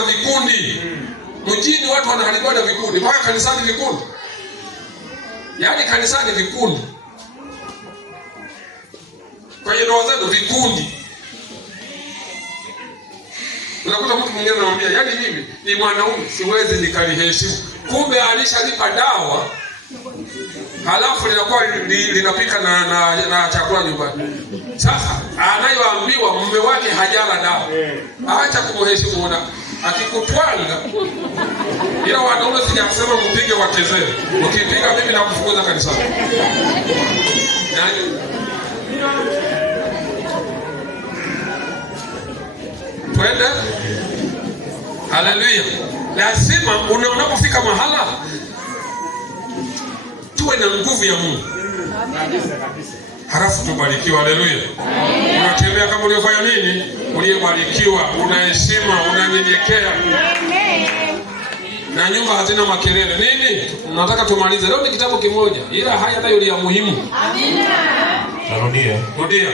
na vikundi. Mjini watu wanaharibiwa na vikundi, mpaka kanisani vikundi. Yaani kanisani vikundi. Kwa hiyo ndoa zetu vikundi. Unakuta mtu mwingine anamwambia, yaani mimi ni mwanaume siwezi nikaliheshimu. Kumbe alishalipa dawa. Halafu linakuwa linapika na chakula nyumbani. Sasa anayoambiwa mume wake hajala dawa. Acha kumheshimu. Akikutwanga, ila wanaume sijasema mpige wachezee. Ukipiga mimi na kufukuza kanisani. Twende. Haleluya. Lazima unapofika mahala tuwe na nguvu ya Mungu. Halafu tubarikiwe. Haleluya. Unatembea kama uliofanya nini? Uliyebarikiwa, unaheshima, unanyenyekea. Na nyumba hazina makelele. Nini? Nataka tumalize. Leo ni kitabu kimoja. Ila haya nayo ni ya muhimu. Amina. Rudia.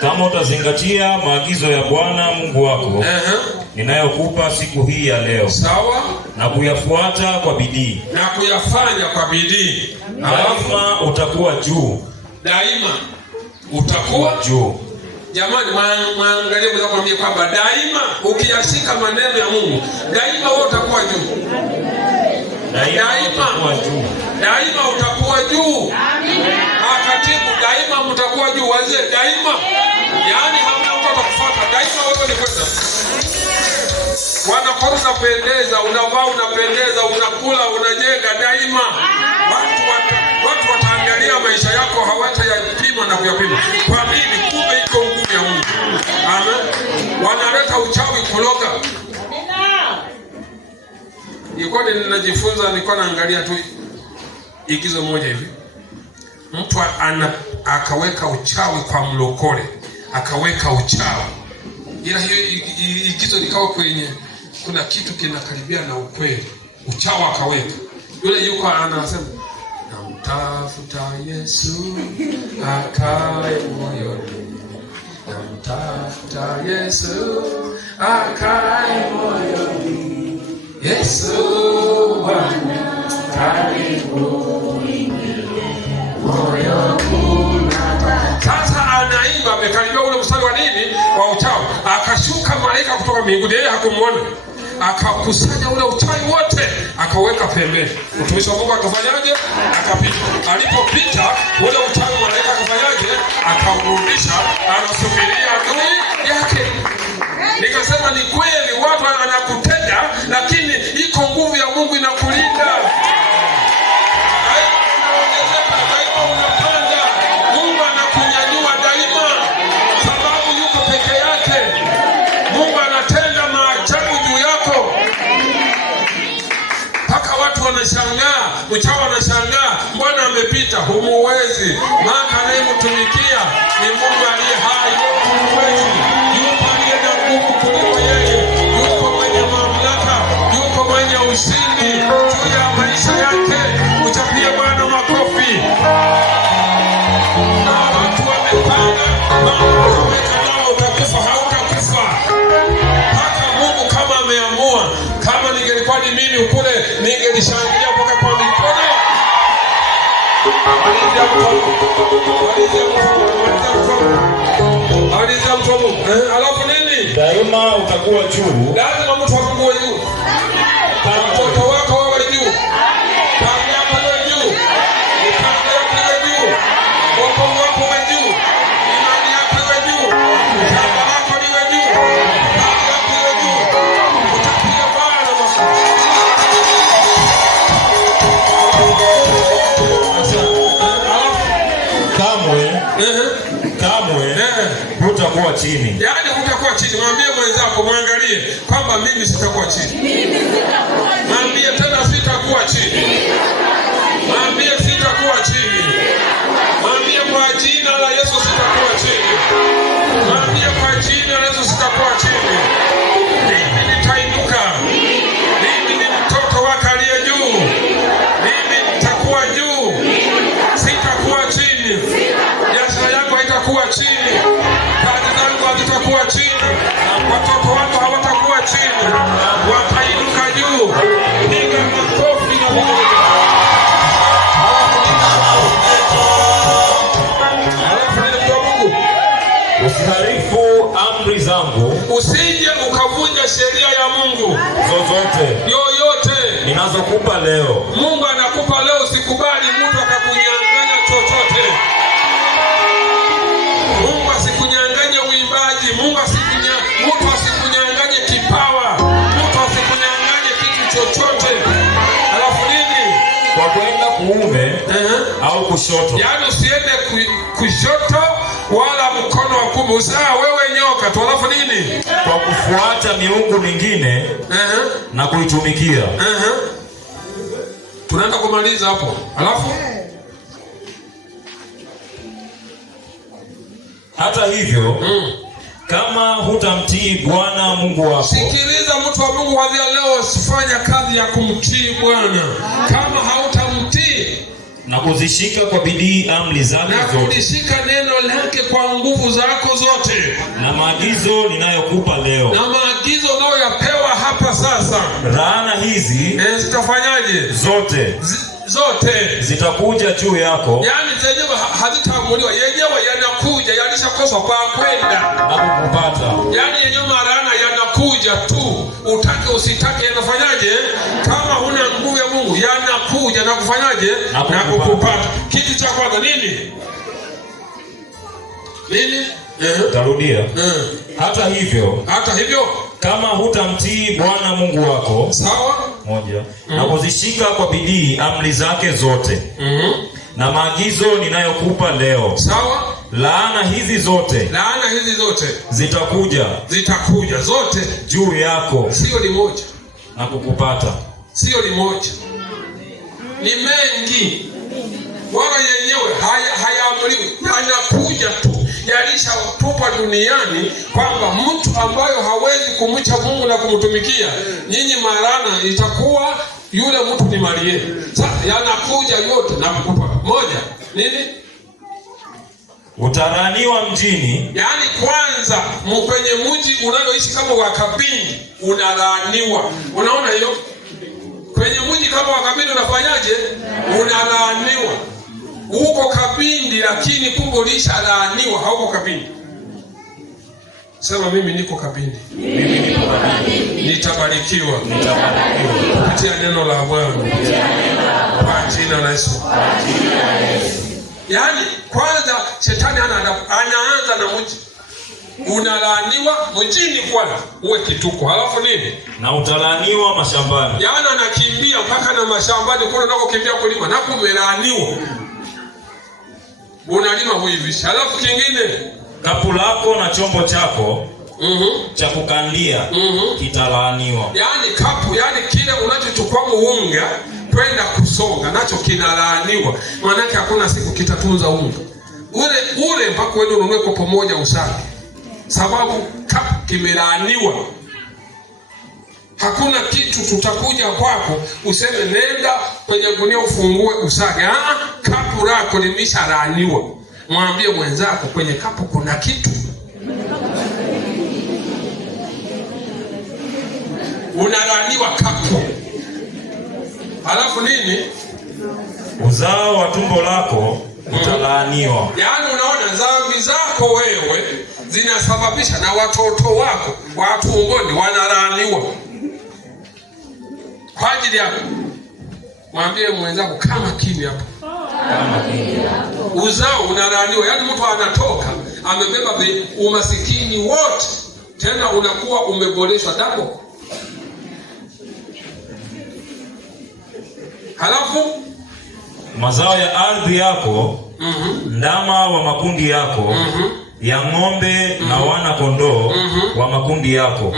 Kama utazingatia maagizo ya Bwana Mungu wako ninayokupa siku hii ya leo. Sawa. Na kuyafuata kwa bidii. Na kuyafanya kwa bidii. Daima utakuwa juu. Daima utakuwa juu. Jamani, mwangalie mwanzo kwambie kwamba daima ukiyashika maneno ya Mungu, daima wewe utakuwa juu. Daima utakuwa juu. Amina. Akatibu daima mtakuwa juu. Wazee daima. Yaani hamna mtu atakufuata. Daima wewe ni kwenda. Wanakuwa unapendeza, unavaa unapendeza, unakula, unajenga daima. Watu wataangalia maisha yako, hawatayapima na kuyapima. Kwa nini? Kumbe iko nguvu ya Mungu. Amen. Wanaleta uchawi kuloga. Nilikuwa ninajifunza, nilikuwa naangalia tu igizo moja hivi. Mtu akaweka uchawi kwa mlokole, akaweka uchawi. Ila hiyo igizo likawa kwenye kuna kitu kinakaribia na ukweli. Uchawi akaweka. Yule yuko anasema, namtafuta Yesu akae moyoni. Namtafuta Yesu akae moyoni. Yesu Bwana karibu moyoni. Sasa anaimba, amekaribia ule mstari wa nini? Wa uchawi. Akashuka malaika kutoka mbinguni, yeye hakumuona. Akakusanya ule uchawi wote, akaweka pembeni. Mtumishi wa Mungu akafanyaje? Akapita. Alipopita ule uchawi, malaika akafanyaje? Akaurudisha, anasubiria adui yake. Nikasema ni kweli, watu wanakutega, lakini iko nguvu ya Mungu inakulinda. Daima unaongezeka, daima unapanda. Mungu anakunyanyua daima, sababu yuko peke yake. Mungu anatenda maajabu juu yako. Mpaka watu wanashangaa, mchawi wanashangaa, mbona amepita? Humuwezi. Maana anayemtumikia ni Mungu aliye hai, humuwezi. Kuliko yeye, yuko mwenye mamlaka, yuko mwenye ushindi juu ya maisha yake. Uchapie Bwana makofi. Na watu wamepanga, kama utakufa hautakufa. Hata Mungu kama ameamua, kama ningelikuwa ni mimi kule, ningelishangilia mpaka kwa mikono. Alizia mfumo. Alafu nini? Daima utakuwa juu. Lazima mtu afungue juu. Watoto wako wawe juu. Familia yako iwe juu. Mipango yako iwe juu. Wokovu wako uwe juu. Imani yako iwe juu. Shamba lako liwe juu. Kazi yako iwe juu. Utapiga Bwana makofi. Kamwe hutakuwa chini. Yaani hutakuwa chini. Mwambie mwenzako, mwangalie kwamba mimi sitakuwa chini. Mwambie tena sitakuwa chini. Mwambie sitakuwa chini. Mwambie kwa jina la Yesu sitakuwa chini. Mwambie kwa jina la Yesu sitakuwa chini. Mimi nitainuka. Mimi ni mtoto wake aliye juu. Mimi nitakuwa juu. Sitakuwa chini. Biashara yako haitakuwa chini. Kazi zangu hazitakuwa chini. Watoto wako hawatakuwa chini. ya Mungu zozote yoyote ninazokupa leo. Mungu anakupa leo, usikubali mtu akakunyang'anya chochote. Mungu asikunyang'anye uimbaji, mtu asikunyang'anye kipawa, mtu asikunyang'anye kitu chochote. Alafu nini? Kwa kwenda kuume au kushoto. Yaani usiende kushoto wala mkono wa kuume. Usaa wewe nyoka tu. Alafu nini? Kwa kufuata miungu mingine na kuitumikia. Tunaenda kumaliza hapo. Alafu hata hivyo kama hutamtii Bwana Mungu wako. Sikiliza mtu wa Mungu, kuanzia leo usifanya kazi ya kumtii Bwana. Kama hautamtii na kuzishika kwa bidii amri zake zote, na kulishika neno lake kwa nguvu zako zote, na maagizo ninayokupa leo, na maagizo unayoyapewa hapa sasa, laana hizi zitafanyaje? Zote zitakuja juu yako. Yaani zenyewe hazitaamuliwa, yenyewe yanakuja, yalishakoswa kwa kwenda na kukupata. Yaani yenyewe marana yanakuja tu, utake usitake, yanafanyaje? Kama huna nguvu ya Mungu yanakuja na kufanyaje? Na kukupata. Kitu cha kwanza nini? Tarudia. Hata hivyo kama hutamtii Bwana Mungu wako, sawa, na kuzishika kwa bidii amri zake zote, na maagizo ninayokupa leo, sawa, laana hizi zote zitakuja zote juu yako. Sio limoja na kukupata. Sio limoja, ni mengi. Wala yenyewe hayaamuliwi, yanakuja tu. Yalishatupwa duniani kwamba mtu ambayo hawezi kumcha Mungu na kumtumikia, nyinyi marana itakuwa yule mtu ni mali yenu. Sasa yanakuja yote na kukupa moja. Nini? Utaraniwa mjini. Yaani kwanza kwenye mji unaloishi kama wakabini unalaaniwa. Unaona hiyo? Kwenye mji kama wakabini unafanyaje? Unalaaniwa. Uko Kabindi lakini kumbe ulishalaaniwa, hauko Kabindi. Sema mimi niko Kabindi. Nitabarikiwa kupitia neno la Bwana. Kwa jina la Yesu. Yaani kwanza shetani anaanza na mji. Unalaaniwa mjini kwanza, uwe kituko. Halafu nini? Na utalaaniwa mashambani. Yaani anakimbia mpaka na mashambani kule unakokimbia kulima, na kumelaaniwa. Unalima huivisha. Halafu kingine, kapu lako na chombo chako cha kukandia kitalaaniwa. Yaani kapu, yaani kile unachochukua muunga kwenda kusonga nacho kinalaaniwa. Maana yake hakuna siku kitatunza unga. Ule mpaka wewe ununue kwa pamoja usake. Sababu kapu kimelaaniwa. Hakuna kitu tutakuja kwako useme nenda kwenye gunia ufungue usage. Kapu lako limeshalaaniwa. Mwambie mwenzako kwenye kapu kuna kitu. Unalaaniwa kapu. Halafu nini? Uzao wa tumbo lako utalaaniwa. Yaani unaona dhambi zako wewe zinasababisha na watoto wako wa tumboni wanalaaniwa. Kwa ajili yako. Mwambie mwenzako kama kimi hapo. Uzao unalaaniwa. Yaani mtu anatoka amebeba umasikini wote, tena unakuwa umeboreshwa double. Halafu mazao ya ardhi yako, ndama wa makundi yako, ya ng'ombe na wana kondoo wa makundi yako,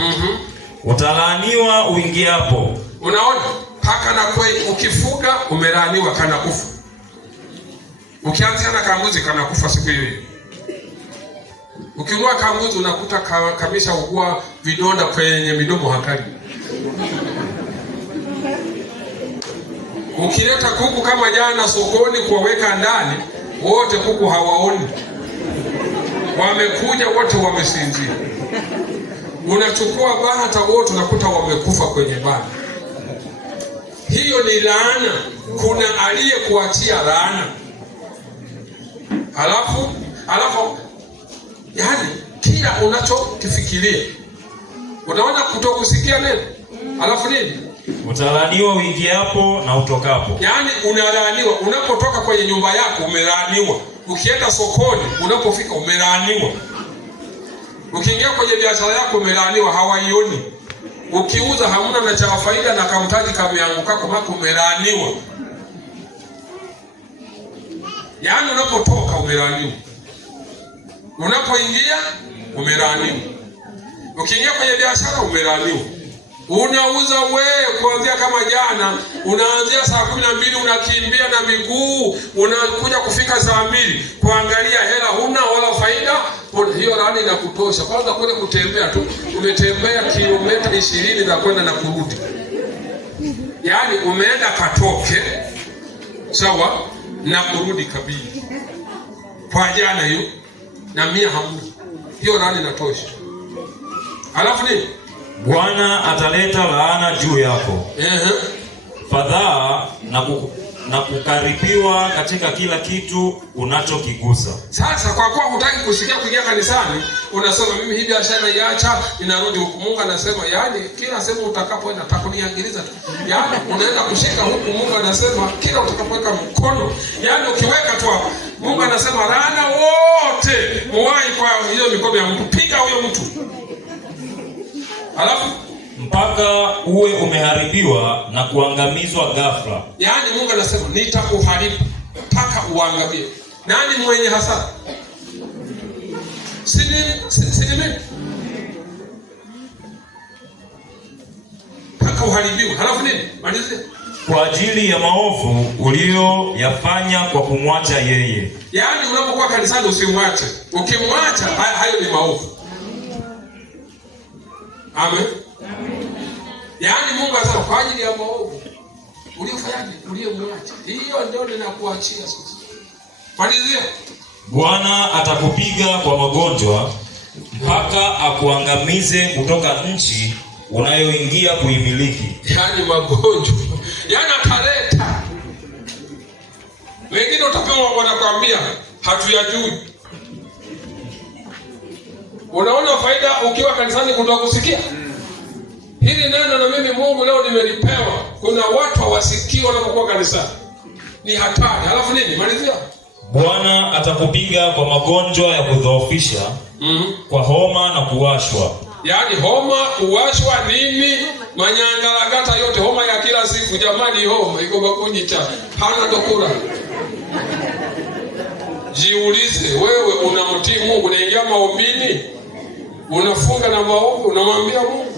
utalaaniwa uingiapo. Unaona? Paka na kwei ukifuga umelaaniwa, kana kufa. Ukianzia na kambuzi kana kufa siku hiyo. Ukinua kambuzi unakuta kabisa ugua vidonda kwenye midomo hakari. Ukileta kuku kama jana sokoni kuwaweka ndani, wote kuku hawaoni. Wamekuja wote wamesinzia. Unachukua bata wote unakuta wamekufa kwenye bata. Hiyo ni laana. Kuna aliyekuachia laana. Halafu yaani kila unachokifikiria Unaona kutokusikia neno. Alafu nini? Utalaaniwa uingiapo na utokapo. Yaani unalaaniwa unapotoka kwenye nyumba yako, umelaaniwa. Ukienda sokoni, unapofika umelaaniwa. Ukiingia kwenye biashara yako umelaaniwa, hawaioni. Ukiuza hamna na cha faida na kamtaji kameanguka kwa maana umelaaniwa. Yaani unapotoka umelaaniwa. Unapoingia umelaaniwa. Ukiingia kwenye biashara umelaaniwa. Unauza wewe kuanzia kama jana, unaanzia saa 12 unakimbia na miguu, unakuja kufika saa 2 kuangalia hela huna wala faida. Hiyo laani inakutosha. Kwanza kwenda kutembea tu, umetembea kilomita 20 za kwenda na kurudi. Yaani umeenda Katoke, sawa, na kurudi Kabili. Kwa jana hiyo na 100 hamna. Hiyo laani inatosha. Alafu nini? Bwana ataleta laana juu yako. Fadhaa na kukaribiwa katika kila kitu unachokigusa. Sasa kwa kuwa hutaki kusikia kuingia kanisani, unasema mimi hii biashara iacha, ninarudi huku. Mungu anasema yaani kila sehemu utakapoenda takuniangaliza tu. Yaani unaenda kushika huku, Mungu anasema kila utakapoweka mkono, yaani ukiweka tu hapo, Mungu anasema laana wote muwahi kwa hiyo mikono ya mtu, piga huyo mtu. Alafu mpaka uwe umeharibiwa na kuangamizwa ghafla. Yaani Mungu anasema nitakuharibu mpaka uangamie. Nani mwenye hasara? Si mimi. Mpaka uharibiwe. Halafu nini? Malizia. Kwa ajili ya maovu ulioyafanya kwa kumwacha yeye. Yaani unapokuwa kanisani usimwache. Ukimwacha hayo ni maovu. Amen. Yaani Mungu anasema kwa ajili ya maovu uliofanyaje, uliyomwacha, hiyo ndio ninakuachia sasa. Malizia. Bwana atakupiga kwa magonjwa mpaka akuangamize kutoka nchi unayoingia kuimiliki. Yaani magonjwa, yaani ataleta. Wengine utapewa wanakuambia hatuyajui. Unaona faida ukiwa kanisani kutokusikia? Hili neno na mimi Mungu leo nimelipewa. Kuna watu hawasikii wanapokuwa kanisani. Ni hatari. Halafu nini? Malizia. Bwana atakupiga kwa magonjwa ya kudhoofisha, kwa homa na kuwashwa. Yaani homa, kuwashwa, nini? Manyangalagata yote, homa ya kila siku. Jamani, homa iko bakunyicha. Hana dokura. Jiulize, wewe unamtii Mungu, unaingia maombini, unafunga na maombi, unamwambia Mungu?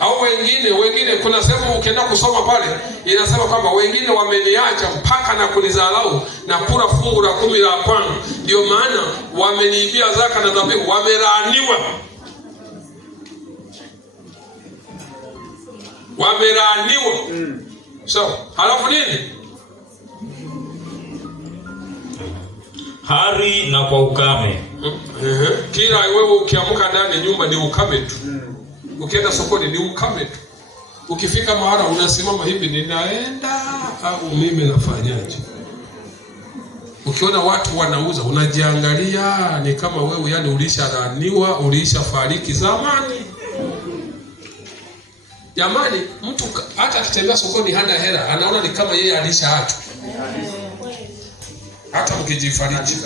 Au wengine kuna sehemu ukienda kusoma pale inasema kwamba wengine wameniacha mpaka na kunidharau na kula fungu la 10 la kwanza. Ndio maana wameniibia zaka na dhabihu, wamelaaniwa. Wamelaaniwa. So, halafu nini? Hari na kwa ukame. Kila wewe ukiamka ndani nyumba ni ukame tu. Ukienda sokoni ni ukame tu. Ukifika mahali unasimama hivi, ninaenda au mimi nafanyaje? Ukiona watu wanauza unajiangalia, ni kama wewe yani ulishalaaniwa, ulishafariki zamani. Jamani, mtu hata akitembea sokoni hana hela, anaona ni kama yeye alishaachwa. Hata mkijifariji.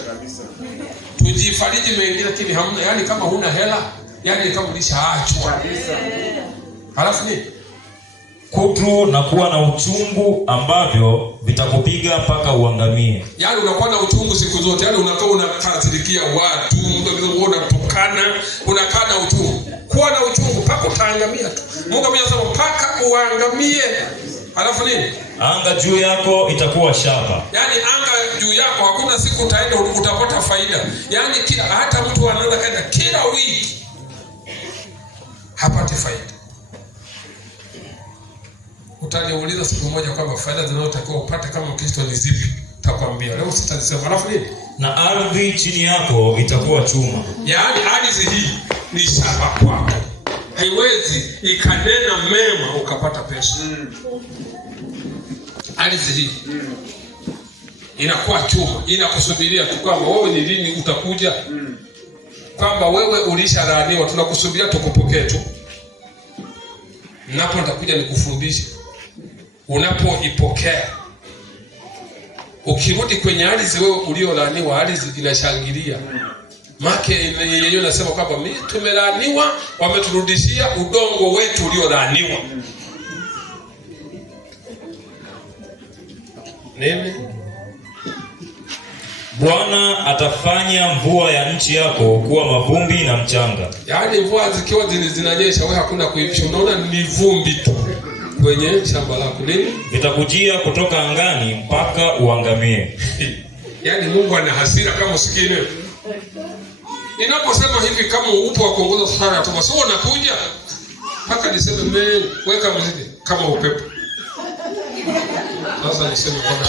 Tujifariji mengine lakini hamna, yani kama huna hela, yani kama ulishaachwa. Halafu nini? Kutu na kuwa na uchungu ambavyo vitakupiga mpaka uangamie. Yani unakuwa na uchungu siku zote, yani unakaa unakasirikia watu, mtu unatokana, unakaa na uchungu. Kuwa na uchungu mpaka utaangamia tu. Mungu amesema mpaka uangamie. Halafu nini? Anga juu yako itakuwa shaba. Yani anga juu yako hakuna siku utaenda utapata faida. Yani hata mtu anaanza kaenda kila wiki hapati faida. Utaniuliza siku moja kwamba faida zinazotakiwa upate kama Kristo ni zipi? Takwambia leo sitazisema. Halafu nini? Na ardhi chini yako itakuwa chuma. Yaani ardhi hii ni shamba kwako. Haiwezi ikanena mema ukapata pesa. Ardhi hii inakuwa chuma, inakusubiria tu kwamba wewe ni lini utakuja. kwamba wewe ulishalaaniwa, tunakusubiria tukupokee tu. Napo nitakuja nikufundishe. Unapoipokea, ukirudi kwenye ardhi wewe uliolaaniwa, ardhi inashangilia. Make yenyewe nasema kwamba mimi tumelaaniwa, wameturudishia udongo wetu uliolaaniwa. Nini? Bwana atafanya mvua ya nchi yako kuwa mavumbi na mchanga. Yaani mvua zikiwa zinanyesha, wewe hakuna kuipisha, unaona ni vumbi tu kwenye shamba lako. Nini? Vitakujia kutoka angani mpaka uangamie. Yaani Mungu ana hasira kama usikini. Ninaposema hivi kama upo wa kuongoza safari ya Thomas, sio unakuja mpaka niseme weka mziki kama upepo. Sasa niseme kwamba